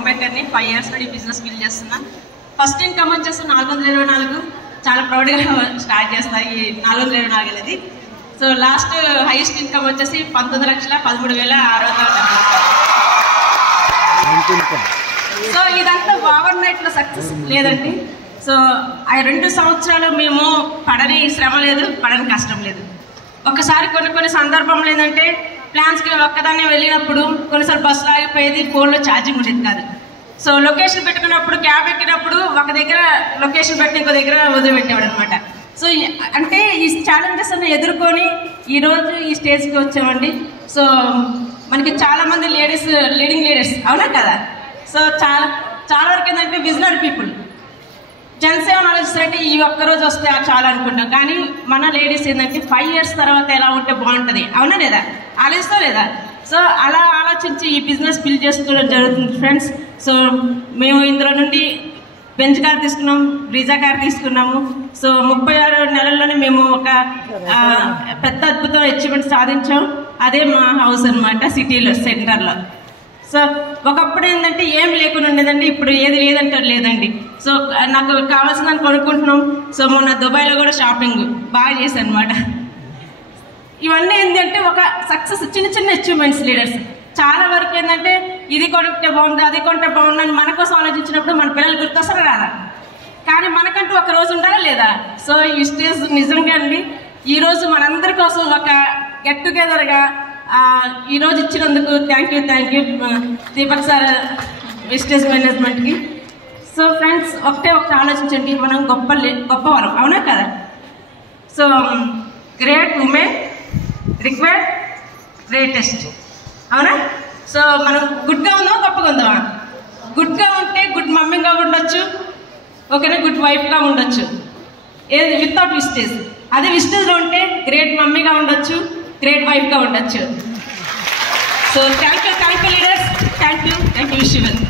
Home మేకర్ని. 5 years నుండి business build చేస్తున్నా. First income వచ్చేసి 424. చాలా ప్రౌడ్గా స్టార్ట్ చేస్తాను ఈ 424 అనేది. సో లాస్ట్ హైయెస్ట్ ఇన్కమ్ వచ్చేసి 19,13,670. సో ఇదంతా ఓవర్ నైట్లో సక్సెస్ లేదండి. సో ఆ 2 సంవత్సరాలు మేము పడని శ్రమ లేదు, పడని కష్టం లేదు. ఒకసారి కొన్ని సందర్భంలో ఏంటంటే ప్లాన్స్కి ఒక్కదాన్ని వెళ్ళినప్పుడు కొన్నిసార్లు బస్సులో ఆగిపోయేది, ఫోన్లో ఛార్జింగ్ ఉండేది కాదు. సో లొకేషన్ పెట్టుకున్నప్పుడు క్యాబ్ ఎక్కినప్పుడు ఒక దగ్గర లొకేషన్ పెట్టి ఇంకో దగ్గర వదిలిపెట్టేవాడు అనమాట. సో అంటే ఈ ఛాలెంజెస్ అన్ని ఎదుర్కొని ఈరోజు ఈ స్టేజ్కి వచ్చామండి. సో మనకి చాలామంది లీడింగ్ లీడర్స్ అవునా కదా. సో చాలా వరకు ఏంటంటే విజనరీ పీపుల్ జనసేవ ఆలోచిస్తారంటే ఈ ఒక్కరోజు వస్తే చాలా అనుకుంటాం. కానీ మన లేడీస్ ఏంటంటే 5 years తర్వాత ఎలా ఉంటే బాగుంటుంది, అవునా లేదా, ఆలోచిస్తా లేదా. సో అలా ఆలోచించి ఈ బిజినెస్ బిల్డ్ చేసుకోవడం జరుగుతుంది ఫ్రెండ్స్. సో మేము ఇందులో నుండి బెంచ్ కార్ తీసుకున్నాం, బ్రీజా కార్ తీసుకున్నాము. సో 36 నెలల్లోనే మేము ఒక పెద్ద అద్భుతం అచీవ్మెంట్ సాధించాం. అదే మా హౌస్ అనమాట, సిటీలో సెంటర్లో. సో ఒకప్పుడు ఏంటంటే ఏం లేకుండా ఉండేదండి, ఇప్పుడు ఏది లేదంటే లేదండి. సో నాకు కావాల్సిందని కొనుక్కుంటున్నాం. సో మొన్న దుబాయ్లో కూడా షాపింగ్ బాగా చేశాను అనమాట. ఇవన్నీ ఏంటంటే ఒక సక్సెస్, చిన్న అచీవ్మెంట్స్ లీడర్స్. చాలా వరకు ఏంటంటే ఇది కొంటే బాగుంది, అది కొంటే బాగుంది అని మన కోసం ఆలోచించినప్పుడు మన పిల్లలు గుర్తొస్తారా రాదా. కానీ మనకంటూ ఒక రోజు ఉండాలా లేదా. సో ఈ స్టేజ్ నిజంగా అండి ఈరోజు మనందరి కోసం ఒక గెట్ టుగెదర్గా ఈరోజు ఇచ్చినందుకు thank you Deepak sir, wastage మేనేజ్మెంట్కి. సో ఫ్రెండ్స్ ఒకటే ఆలోచించండి, మనం గొప్పవారం అవునా కదా. So great women required greatest, అవునా. సో మనం గుడ్గా ఉందామా గొప్పగా ఉందామా. గుడ్గా ఉంటే గుడ్ మమ్మీగా ఉండొచ్చు, ఓకేనా, గుడ్ వైఫ్గా ఉండొచ్చు, ఏది వితౌట్ విస్టేజ్. అదే విస్టేజ్లో ఉంటే గ్రేట్ మమ్మీగా ఉండొచ్చు, గ్రేట్ వైఫ్గా ఉండొచ్చు. So thank you leaders, thank you wish you well.